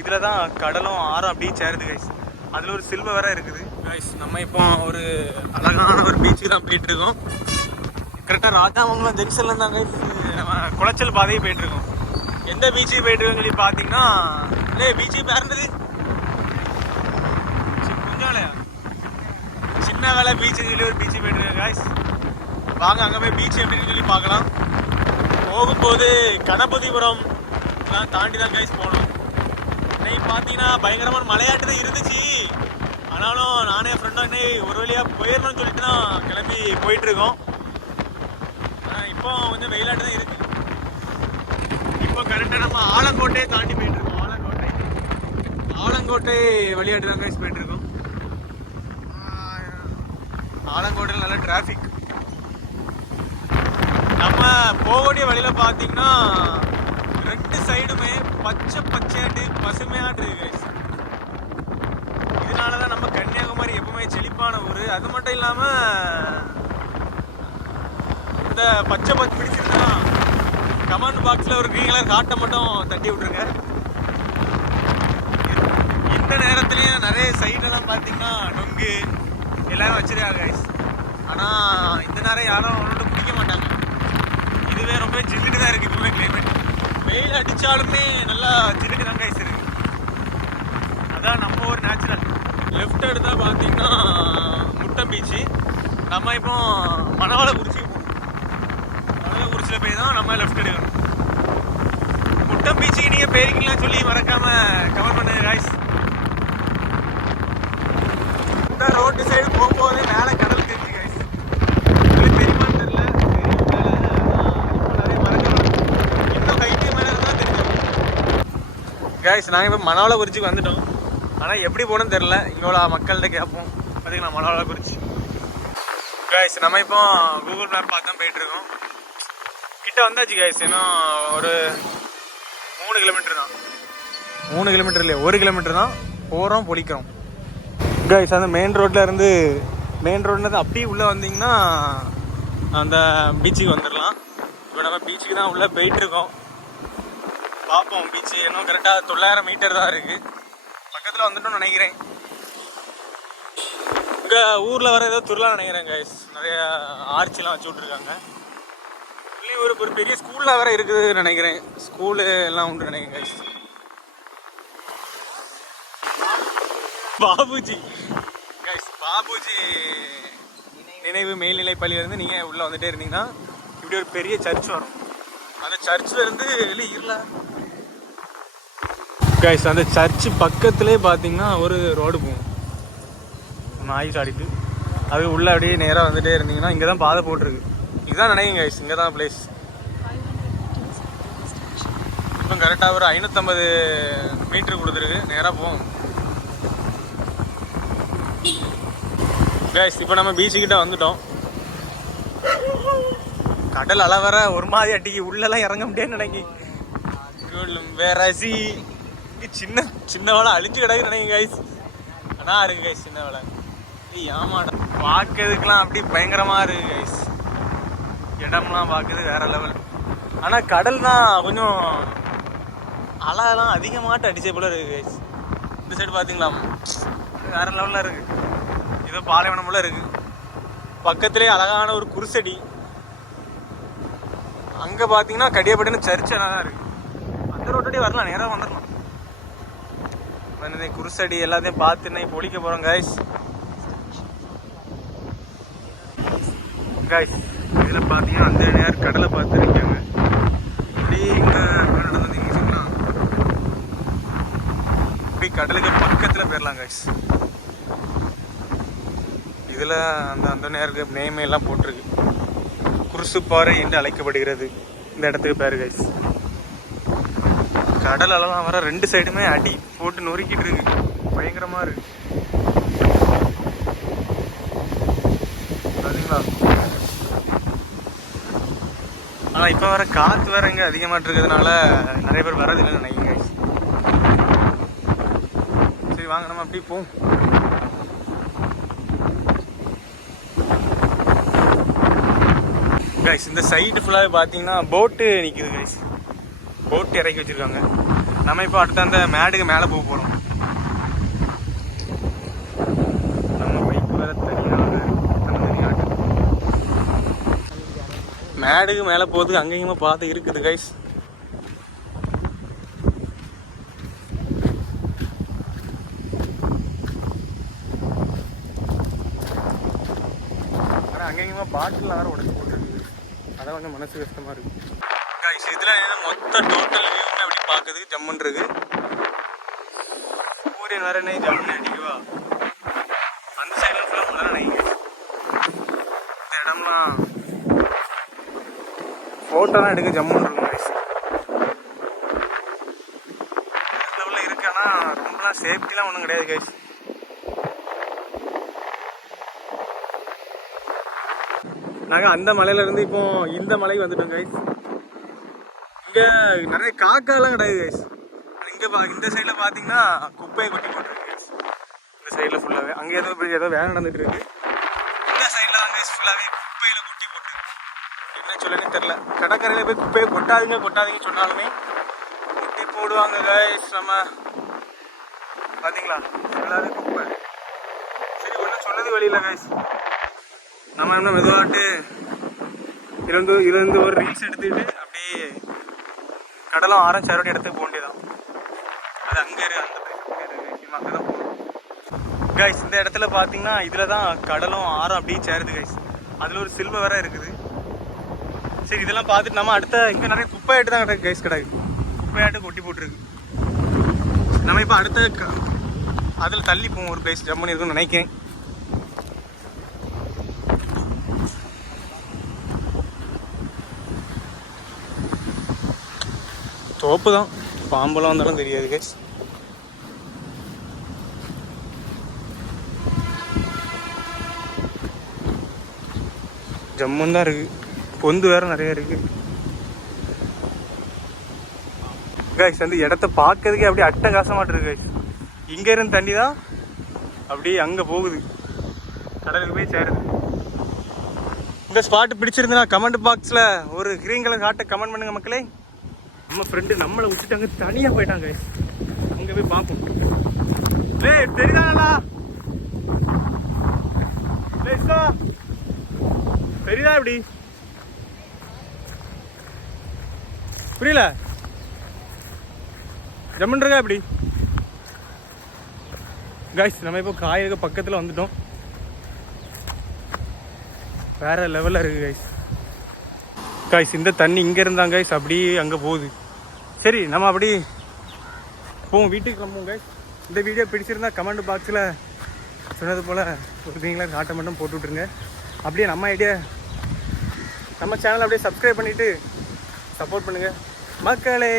இதில் தான் கடலும் ஆறும் அப்படியே சேருது கைஸ். அதில் ஒரு சில்வர் வேற இருக்குது கைஸ். நம்ம இப்போ ஒரு அழகான ஒரு பீச்சுக்கு தான் போயிட்டு இருக்கோம். கரெக்டாக ராஜாமங்கலம் ஜங்ஷன்ல தான் கைஸ் நம்ம குளச்சல் பாதையை போயிட்டு இருக்கோம். எந்த பீச்சுக்கு போயிட்டு இருக்கோம் சொல்லி பார்த்தீங்கன்னா, பீச்சுக்கு பேர்ந்தது குஞ்சாலையா சின்ன வேலை பீச்சுன்னு சொல்லி ஒரு பீச்சுக்கு போயிட்டு இருக்கோம் கைஸ். வாங்க அங்கே போய் பீச் எப்படின்னு சொல்லி பார்க்கலாம். போகும்போது கணபதிபுரம் தாண்டி தான் கைஸ் போகணும். இன்னைக்கு பார்த்தீங்கன்னா பயங்கரமான மலையாட்டு தான் இருந்துச்சு. ஆனாலும் நானே ஃப்ரெண்டும் இன்னைக்கு ஒரு வழியாக போயிடணும்னு சொல்லிட்டு தான் கிளம்பி போயிட்டுருக்கோம். இப்போ கொஞ்சம் வெயிலாட்டு தான் இருக்குது. இப்போ கரெக்டாக நம்ம ஆலங்கோட்டையை தாண்டி போயிட்டுருக்கோம். ஆலங்கோட்டை வழியாட்டு தான் கைஸ் போயிட்டுருக்கோம். ஆலங்கோட்டையில் நல்ல டிராஃபிக். நம்ம போகக்கூடிய வழியில் பார்த்தீங்கன்னா ரெண்டு சைடுமே பச்சை பச்சையாட்டு பசுமையாட்டு இருக்கு கைஸ். இதனால தான் நம்ம கன்னியாகுமரி எப்பவுமே செழிப்பான ஊர். அது மட்டும் இல்லாமல் இந்த பச்சை பிடிச்சிருந்தா கமெண்ட் பாக்ஸில் ஒரு க்ரீன் கலர் ஹார்ட்டை மட்டும் தட்டி விட்ருங்க. இந்த நேரத்துலையும் நிறைய சைடெல்லாம் பார்த்தீங்கன்னா நொங்கு எல்லாரும் வச்சிருக்காங்க கைஸ். ஆனால் இந்த நேரம் யாரும் ஒன்றும் பிடிக்க மாட்டாங்க. இதுவே ரொம்ப ஜில்லுட்டு தான் இருக்குது இப்போவே கிளைமேட். வெயில் அடித்தாலுமே நல்லா ஜில்லுட்டு தான் கைஸ் இருக்குது. அதான் நம்ம ஒரு நேச்சுரல். லெஃப்ட் எடுத்தால் பார்த்தீங்கன்னா முட்டம் பீச்சு. நம்ம இப்போ மணவாளக்குறிச்சி மணவாளக்குறிச்சியில் போய் தான் நம்ம லெஃப்ட் எடுக்கணும். முட்டம் பீச்சுக்கு நீங்கள் போயிருக்கீங்களான்னு சொல்லி மறக்காமல் கவர் பண்ணுங்க கைஸ். இந்த ரோட்டு சைடு போகும்போதே மேலே கடல் தெரிஞ்சு கைஸ். உங்களுக்கு தெரியுமான்னு தெரியல. நிறைய மரங்கள் இன்னும் ஹைட்டு மேலே தான் தெரியும் கைஸ். நாங்கள் இப்போ மணவாளக்குறிச்சிக்கு வந்துட்டோம். ஆனால் எப்படி போகணும்னு தெரில. இங்கே உள்ள மக்கள்கிட்ட கேட்போம். பார்த்தீங்களா மணவாளக்குறிச்சி கைஸ். நம்ம இப்போ கூகுள் மேப் பார்த்து தான் போயிட்டுருக்கோம். கிட்ட வந்தாச்சு கைஸ். இன்னும் ஒரு 3 கிலோமீட்டர் தான். 3 கிலோமீட்டர் இல்லையா, 1 கிலோமீட்டர் தான். போகிறோம் பொழிக்கிறோம் கைஸ். அந்த மெயின் ரோட்லேருந்து அப்படியே உள்ளே வந்தீங்கன்னா அந்த பீச்சுக்கு வந்துடலாம். இப்போ நம்ம பீச்சுக்கு தான் உள்ளே போயிட்டுருக்கோம். பார்ப்போம். பீச்சு இன்னும் கரெக்டாக 900 மீட்டர் தான் இருக்குது. பக்கத்தில் வந்துட்டோம்னு நினைக்கிறேன். இங்கே ஊரில் வர ஏதோ திருவிழா நினைக்கிறேன் கைஸ். நிறைய ஆர்ச்சிலாம் வச்சு விட்ருக்காங்க. இல்லையும் ஒரு பெரிய ஸ்கூலில் வேறு இருக்குதுன்னு நினைக்கிறேன். ஸ்கூலு எல்லாம் உண்டு நினைக்கிறேன் கைஸ். பாபுஜி கைஸ், பாபுஜி நினைவு மேல்நிலை பள்ளியிலேருந்து நீங்கள் உள்ளே வந்துட்டே இருந்தீங்கன்னா இப்படி ஒரு பெரிய சர்ச் வரும். அந்த சர்ச்சில் இருந்து வெளியில கைஸ், அந்த சர்ச்சு பக்கத்துலேயே பார்த்தீங்கன்னா ஒரு ரோடு போகும். நாய் சாடிட்டு அது உள்ளே அப்படியே நேராக வந்துகிட்டே இருந்தீங்கன்னா இங்கே தான் பாதை போட்டிருக்கு. இதுதான் நினைக்கிறேன் கைஸ். இங்கே தான் பிளேஸ். இப்போ கரெக்டாக ஒரு 550 மீட்ரு கொடுத்துருக்கு. நேராக போகும் கைஸ். இப்போ நம்ம பீச்சுக்கிட்ட வந்துட்டோம். கடல் அலை வர ஒரு மாதிரி அட்டிக்கு உள்ளெல்லாம் இறங்க முடியாதுன்னு நினைக்கி. வேற சின்ன சின்ன வேலை அழிஞ்சு கிடக்கு நினைங்க கைஸ். ஆனால் இருக்கு கைஸ் சின்ன வேலை. ஏமாடா பார்க்கறதுக்கெலாம் அப்படி பயங்கரமாக இருக்குது கைஸ். இடம்லாம் பார்க்குறது வேற லெவல். ஆனால் கடல் தான் கொஞ்சம் அலையெல்லாம் அதிகமாட்டு அடிச்ச போல இருக்குது கைஸ். இந்த சைடு பார்த்தீங்களா வேற லெவலில் இருக்குது. ஏதோ பாலைவனம் போல இருக்கு. பக்கத்துலேயே அழகான ஒரு குருசடி. அங்கே பார்த்தீங்கன்னா கடியப்பட்டின சர்ச் எல்லாம் தான் இருக்கு. அந்த ரோட்டோடய வரலாம், நேராக வந்துடலாம். குருசடி எல்லாத்தையும் பார்த்துன்னு பொழிக்க போகிறோம் கைஸ். கைஸ் இதில் பார்த்தீங்கன்னா அந்த நேரம் கடலை பார்த்துருக்காங்க. இப்படி இங்கே நடந்தீங்கன்னு வச்சுக்கலாம். இப்படி கடலுக்கு பக்கத்தில் போயிடலாம் கைஸ். இதில் அந்த நேருக்கு நேமையெல்லாம் போட்டிருக்கு. குருசுப்பாறை என்று அழைக்கப்படுகிறது இந்த இடத்துக்கு பேர் கைஸ். கடல் அளவாக வர 2 சைடுமே அடி போட்டு நொறுக்கிட்டு இருக்கு. பயங்கரமாக இருக்கு பார்த்தீங்களா. ஆனால் இப்போ வர காற்று வேற இங்கே அதிகமாக இருக்கிறதுனால நிறைய பேர் வரதில்லைன்னு நினைக்கிறேன் கைஸ். சரி வாங்க நம்ம அப்படி போவோம். கைஸ் இந்த சைடு ஃபுல்லாகவே பார்த்தீங்கன்னா போட்டு நிற்கிது கைஸ். போட்டு இறக்கி வச்சுருக்காங்க. நம்ம இப்போ அடுத்த அந்த மேடுக்கு மேலே போக போகிறோம். நம்ம பைக் வேற தனியாக மேடுக்கு மேலே போகிறதுக்கு அங்கேயுமே பார்த்து இருக்குது கைஸ். ஆனால் அங்கேயுமே பாட்டில் வேறு உடச்சி போட்டுருக்குது. அதான் கொஞ்சம் மனசு கஷ்டமாக இருக்குது கைஸ். இதில் மொத்த டோட்டல் வியூமே அப்படி பார்க்குது ஜம்முன்னு இருக்கு. சூரியன் வேற நெய் ஜம்முன்னு அடிக்குவா. அந்த சைடில் ஃபுல்லாக மழை நெய். இந்த இடம்லாம் ஃபோட்டோலாம் எடுக்க ஜம்முன்னு இருக்கும் கைஸ். லெவலில் இருக்கு. ஆனால் ரொம்பலாம் சேஃப்டிலாம் ஒன்றும் கிடையாது கைஸ். நாங்கள் அந்த மலையிலேருந்து இப்போ இந்த மலைக்கு வந்துட்டோம் கைஸ். இங்கே நிறைய காக்காலாம் கிடையாது கைஸ். இங்கே இந்த சைடில் பார்த்தீங்கன்னா குப்பையை கொட்டி போட்டுருக்கு கைஸ். இந்த சைடில் ஃபுல்லாகவே அங்கே ஏதோ வேலை நடந்துட்டு இருக்கு. இந்த சைடில் தான் கைஸ் ஃபுல்லாகவே குப்பையில் கொட்டி போட்டுருக்கு. என்ன சொல்லணும்னு தெரில. கடற்கரையில் போய் குப்பையை கொட்டாதீங்க சொன்னாலுமே கொட்டி போடுவாங்க கைஸ். நம்ம பார்த்தீங்களா ஃபுல்லாகவே குப்பை. சரி ஒன்றும் சொன்னது வழியில் கைஸ். நம்ம என்ன மெதுவாட்டு இருந்து ஒரு ரீல்ஸ் எடுத்துக்கிட்டு அப்படியே கடலும் ஆரம் சரவடி இடத்துக்கு போக வேண்டியதான். அது அங்கே இருக்கு. அந்த அங்கே தான் போகணும் கைஸ். இந்த இடத்துல பார்த்தீங்கன்னா இதில் தான் கடலும் ஆரம் அப்படியே சேருது கைஸ். அதில் ஒரு சில்வர் வேற இருக்குது. சரி இதெல்லாம் பார்த்துட்டு நம்ம அடுத்த இங்கே நிறைய குப்பையாட்டு தான் கிடக்கு கைஸ். கிடக்கு குப்பையாட்டு கொட்டி போட்டுருக்கு. நம்ம இப்போ அடுத்த அதில் தள்ளி போவோம். ஒரு பிளேஸ் ஜம்முன்னு இருக்குன்னு நினைக்கிறேன். தோப்பு தான். பாம்பெல்லாம் வந்தாலும் தெரியாது கைஸ். ஜம்முன்னு தான் இருக்கு. பொந்து வேற நிறைய இருக்கு கைஸ். அந்த இடத்த பார்க்கறதுக்கே அப்படியே அட்டகாசமாட்டு இருக்கு கைஸ். இங்க இருந்து தண்ணி தான் அப்படியே அங்க போகுது, கடலுக்கு போய் சேருது. இந்த ஸ்பாட் பிடிச்சிருந்தா கமெண்ட் பாக்ஸ்ல ஒரு கிரீன் கலர் ஹார்ட்டை கமெண்ட் பண்ணுங்க மக்களே. நம்ம ஃப்ரெண்டு நம்மளை விட்டுட்டு அங்கே தனியாக போயிட்டாங்க. அங்கே போய் பார்ப்போம். தெரியுதாங்களா தெரியுதா? எப்படி புரியல? ஜம்முன் இருக்கா எப்படி கைஸ்? நம்ம இப்போ காயலுக்கு பக்கத்தில் வந்துட்டோம். வேற லெவலில் இருக்கு கைஸ். கைஸ் இந்த தண்ணி இங்கே இருந்தாங்க கைஸ் அப்படியே அங்கே போகுது. சரி நம்ம அப்படி போவோம், வீட்டுக்கு கிளம்புவோம் கைஸ். இந்த வீடியோ பிடிச்சிருந்தா கமெண்ட் பாக்ஸில் சொன்னது போல் ஒரு கிரீன் காட்ட மட்டும் போட்டு விட்ருங்க. அப்படியே நம்ம ஐடியா நம்ம சேனலை அப்படியே சப்ஸ்கிரைப் பண்ணிவிட்டு சப்போர்ட் பண்ணுங்கள் மக்களே.